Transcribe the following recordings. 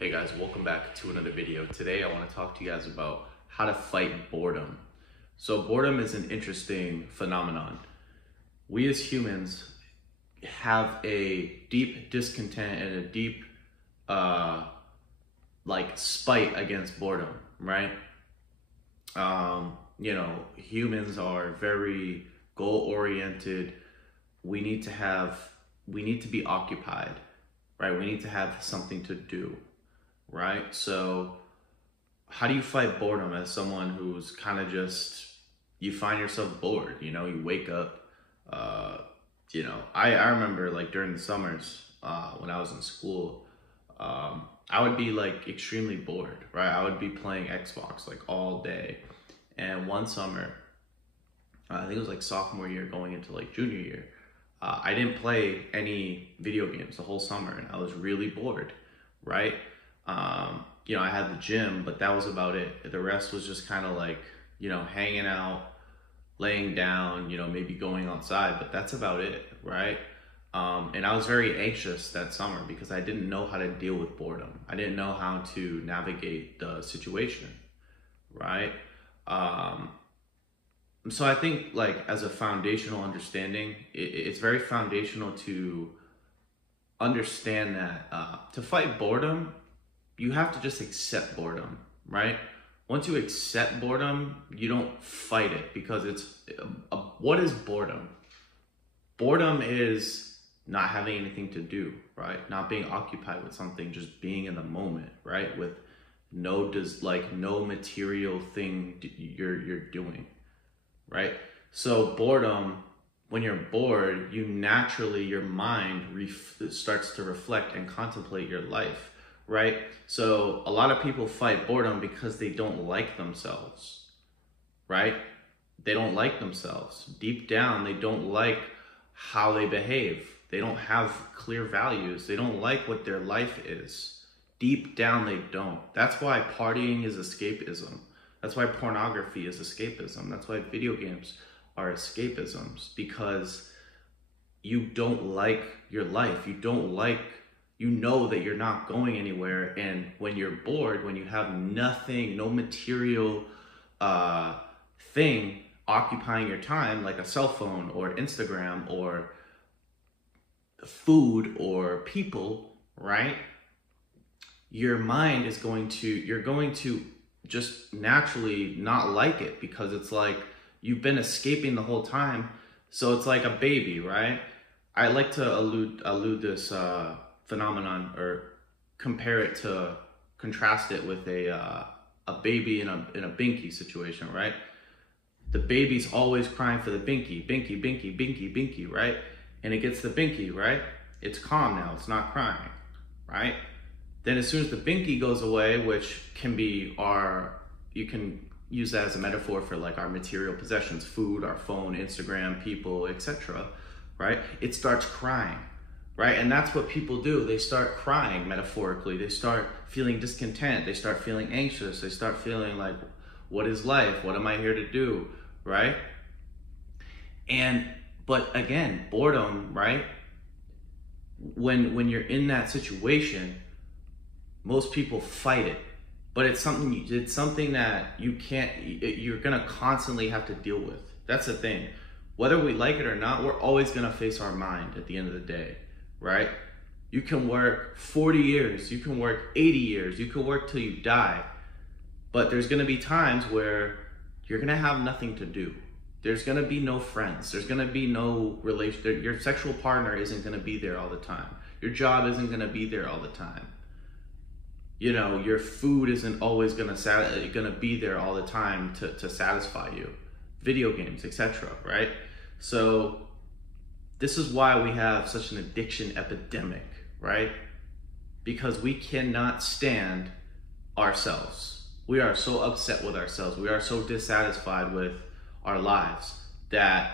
Hey guys, welcome back to another video. Today I want to talk to you guys about how to fight boredom. So boredom is an interesting phenomenon. We as humans have a deep discontent and a deep spite against boredom, right? Humans are very goal-oriented. We need to be occupied, right? We need to have something to do. Right? So how do you fight boredom as someone who's kind of you find yourself bored, you wake up, I remember like during the summers, when I was in school, I would be like extremely bored, right? I would be playing Xbox like all day. And one summer, I think it was like sophomore year going into like junior year, I didn't play any video games the whole summer and I was really bored, right? I had the gym, but that was about it. The rest was just kind of like, hanging out, laying down, maybe going outside, but that's about it, right? And I was very anxious that summer because I didn't know how to deal with boredom. I didn't know how to navigate the situation, right? So I think like as a foundational understanding, it's very foundational to understand that to fight boredom, you have to just accept boredom, right? Once you accept boredom, you don't fight it because what is boredom? Boredom is not having anything to do, right? Not being occupied with something, just being in the moment, right? With no material thing you're doing, right? So boredom, when you're bored, your mind starts to reflect and contemplate your life, right? So a lot of people fight boredom because they don't like themselves, right? They don't like themselves. Deep down, they don't like how they behave. They don't have clear values. They don't like what their life is. Deep down, they don't. That's why partying is escapism. That's why pornography is escapism. That's why video games are escapisms, because you don't like your life. You know that you're not going anywhere. And when you're bored, when you have nothing, no material thing occupying your time, like a cell phone or Instagram or food or people, right? You're going to just naturally not like it because it's like you've been escaping the whole time. So it's like a baby, right? I like to allude this phenomenon or contrast it with a baby in a binky situation, right? The baby's always crying for the binky, binky, binky, binky, binky, right? And it gets the binky, right? It's calm now, it's not crying, right? Then as soon as the binky goes away, which you can use that as a metaphor for like our material possessions, food, our phone, Instagram, people, etc., right? It starts crying, right? And that's what people do. They start crying metaphorically. They start feeling discontent. They start feeling anxious. They start feeling like, what is life? What am I here to do, right? But again, boredom, right? When you're in that situation, most people fight it, but it's something that you're gonna constantly have to deal with. That's the thing. Whether we like it or not, we're always gonna face our mind at the end of the day, right? You can work 40 years, you can work 80 years, you can work till you die, but there's gonna be times where you're gonna have nothing to do. There's gonna be no friends. There's gonna be no relation. Your sexual partner isn't gonna be there all the time. Your job isn't gonna be there all the time. Your food isn't always gonna be there all the time to satisfy you. Video games, etc., right? So this is why we have such an addiction epidemic, right? Because we cannot stand ourselves. We are so upset with ourselves. We are so dissatisfied with our lives that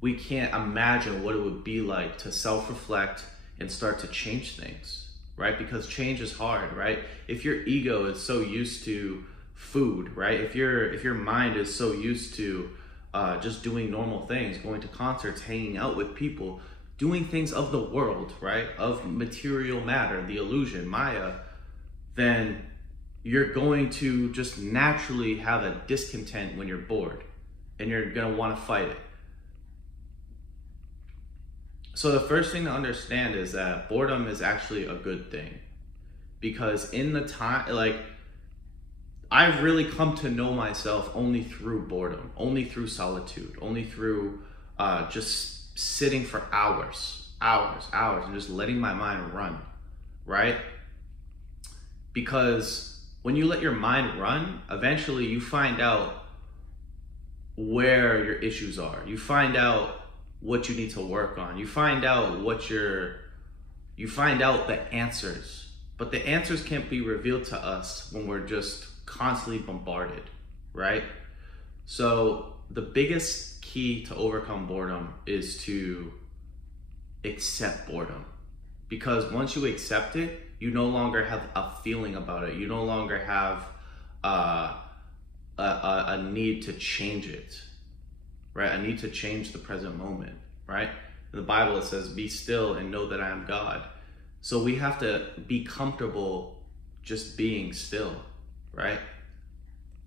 we can't imagine what it would be like to self-reflect and start to change things, right? Because change is hard, right? If your ego is so used to food, right? If your mind is so used to just doing normal things, going to concerts, hanging out with people, doing things of the world, right? Of material matter, the illusion, Maya, then you're going to just naturally have a discontent when you're bored, and you're going to want to fight it. So the first thing to understand is that boredom is actually a good thing, because in the time, like, I've really come to know myself only through boredom, only through solitude, only through just sitting for hours, and just letting my mind run, right? Because when you let your mind run, eventually you find out where your issues are. You find out what you need to work on. You find out you find out the answers. But the answers can't be revealed to us when we're just constantly bombarded, right? So the biggest key to overcome boredom is to accept boredom. Because once you accept it, you no longer have a feeling about it. You no longer have a need to change it, right? A need to change the present moment, right? In the Bible, it says, be still and know that I am God. So we have to be comfortable just being still, right?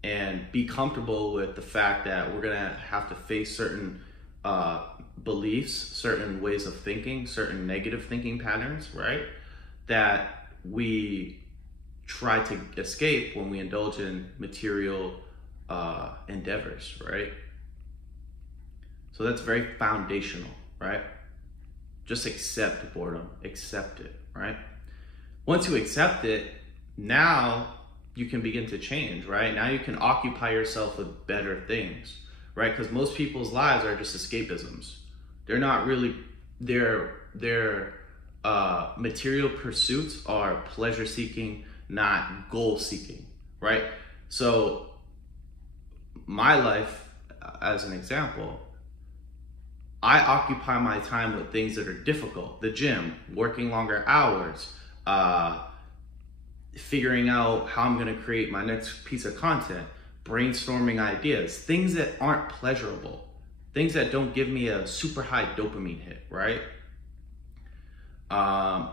And be comfortable with the fact that we're gonna have to face certain beliefs, certain ways of thinking, certain negative thinking patterns, right? That we try to escape when we indulge in material endeavors, right? So that's very foundational, right? Just accept boredom, accept it, right? Once you accept it, now you can begin to change, right? Now you can occupy yourself with better things, right? Because most people's lives are just escapisms. They're not really, their material pursuits are pleasure seeking, not goal seeking, right? So my life, as an example, I occupy my time with things that are difficult. The gym, working longer hours, figuring out how I'm gonna create my next piece of content, brainstorming ideas, things that aren't pleasurable, things that don't give me a super high dopamine hit, right?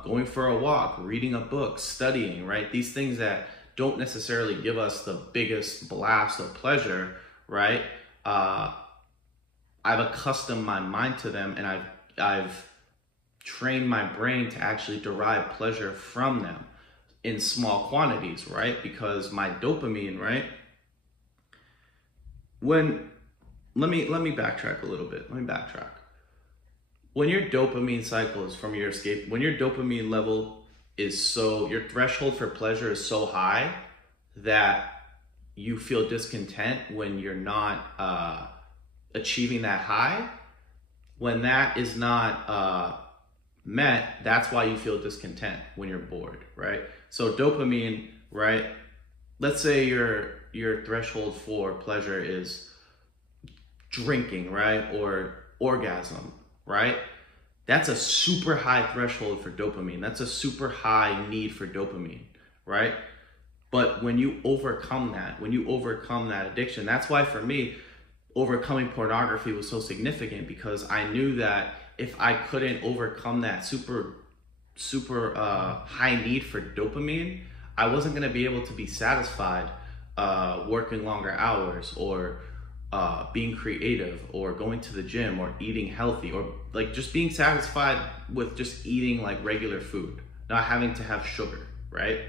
Going for a walk, reading a book, studying, right? These things that don't necessarily give us the biggest blast of pleasure, right? I've accustomed my mind to them, and I've trained my brain to actually derive pleasure from them in small quantities, right? Because my dopamine, right? Let me backtrack a little bit. Let me backtrack. When your dopamine cycle is from your escape, when your dopamine level is so, your threshold for pleasure is so high that you feel discontent when you're not achieving that high, when that is not met, that's why you feel discontent when you're bored, right? So dopamine, right? Let's say your threshold for pleasure is drinking, right? Or orgasm, right? That's a super high threshold for dopamine. That's a super high need for dopamine, right? But when you overcome that addiction, that's why for me, overcoming pornography was so significant, because I knew that if I couldn't overcome that super high need for dopamine, I wasn't gonna be able to be satisfied working longer hours, or being creative, or going to the gym, or eating healthy, or like just being satisfied with just eating like regular food, not having to have sugar, right?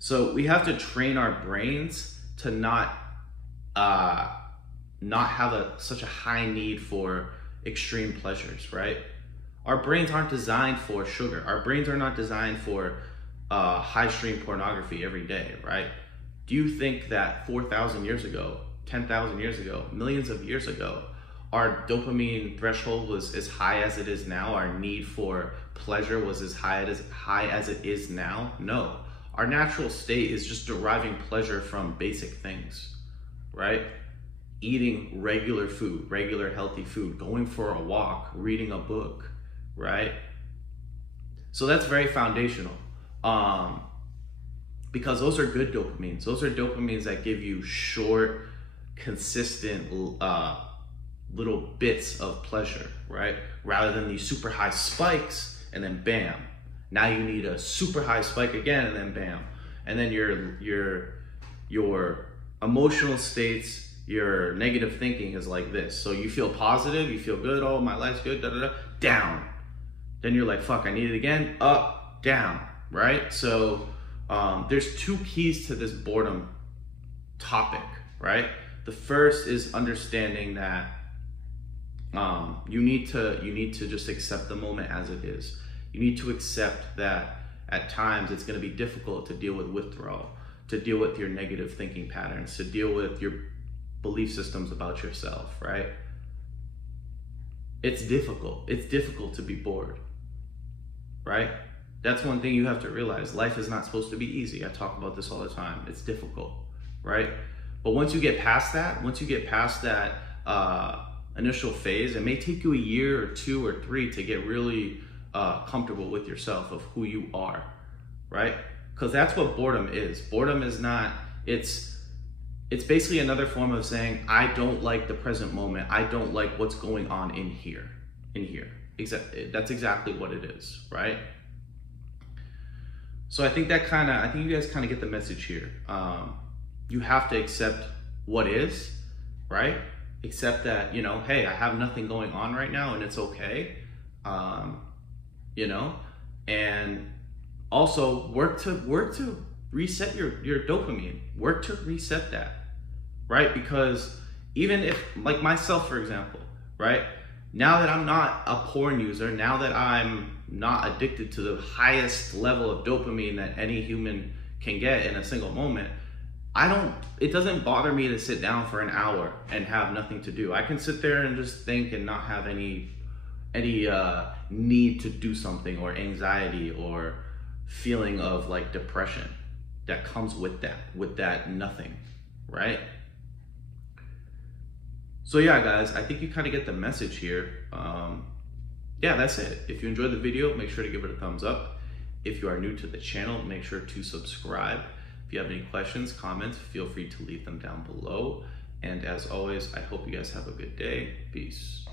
So we have to train our brains to not have such a high need for extreme pleasures, right? Our brains aren't designed for sugar. Our brains are not designed for high stream pornography every day, right? Do you think that 4,000 years ago, 10,000 years ago, millions of years ago, our dopamine threshold was as high as it is now? Our need for pleasure was as high as it is now? No. Our natural state is just deriving pleasure from basic things, right? Eating regular food, regular healthy food, going for a walk, reading a book, right? So that's very foundational, because those are good dopamines. Those are dopamines that give you short, consistent little bits of pleasure, right? Rather than these super high spikes and then bam, now you need a super high spike again and then bam. And then your emotional states, your negative thinking is like this. So you feel positive, you feel good, oh, my life's good, da da da, down. Then you're like, fuck, I need it again, up, down, right? So there's two keys to this boredom topic, right? The first is understanding that you need to just accept the moment as it is. You need to accept that at times it's going to be difficult to deal with withdrawal, to deal with your negative thinking patterns, to deal with your belief systems about yourself, right? It's difficult. It's difficult to be bored, right? That's one thing you have to realize. Life is not supposed to be easy. I talk about this all the time. It's difficult, right? But once you get past that, initial phase, it may take you a year or 2 or 3 to get really comfortable with yourself, of who you are, right? Because that's what boredom is. Boredom is not, it's basically another form of saying, I don't like the present moment. I don't like what's going on in here. That's exactly what it is, right? So I think you guys kind of get the message here. You have to accept what is, right? Accept that, you know, hey, I have nothing going on right now and it's okay. You know, and also work to reset your dopamine. Work to reset that, right? Because even if, like myself, for example, right? Now that I'm not a porn user, now that I'm not addicted to the highest level of dopamine that any human can get in a single moment, it doesn't bother me to sit down for an hour and have nothing to do. I can sit there and just think and not have any need to do something, or anxiety, or feeling of like depression that comes with that nothing, right? So yeah, guys, I think you kind of get the message here. Yeah, that's it. If you enjoyed the video, make sure to give it a thumbs up. If you are new to the channel, make sure to subscribe. If you have any questions, comments, feel free to leave them down below. And as always, I hope you guys have a good day. Peace.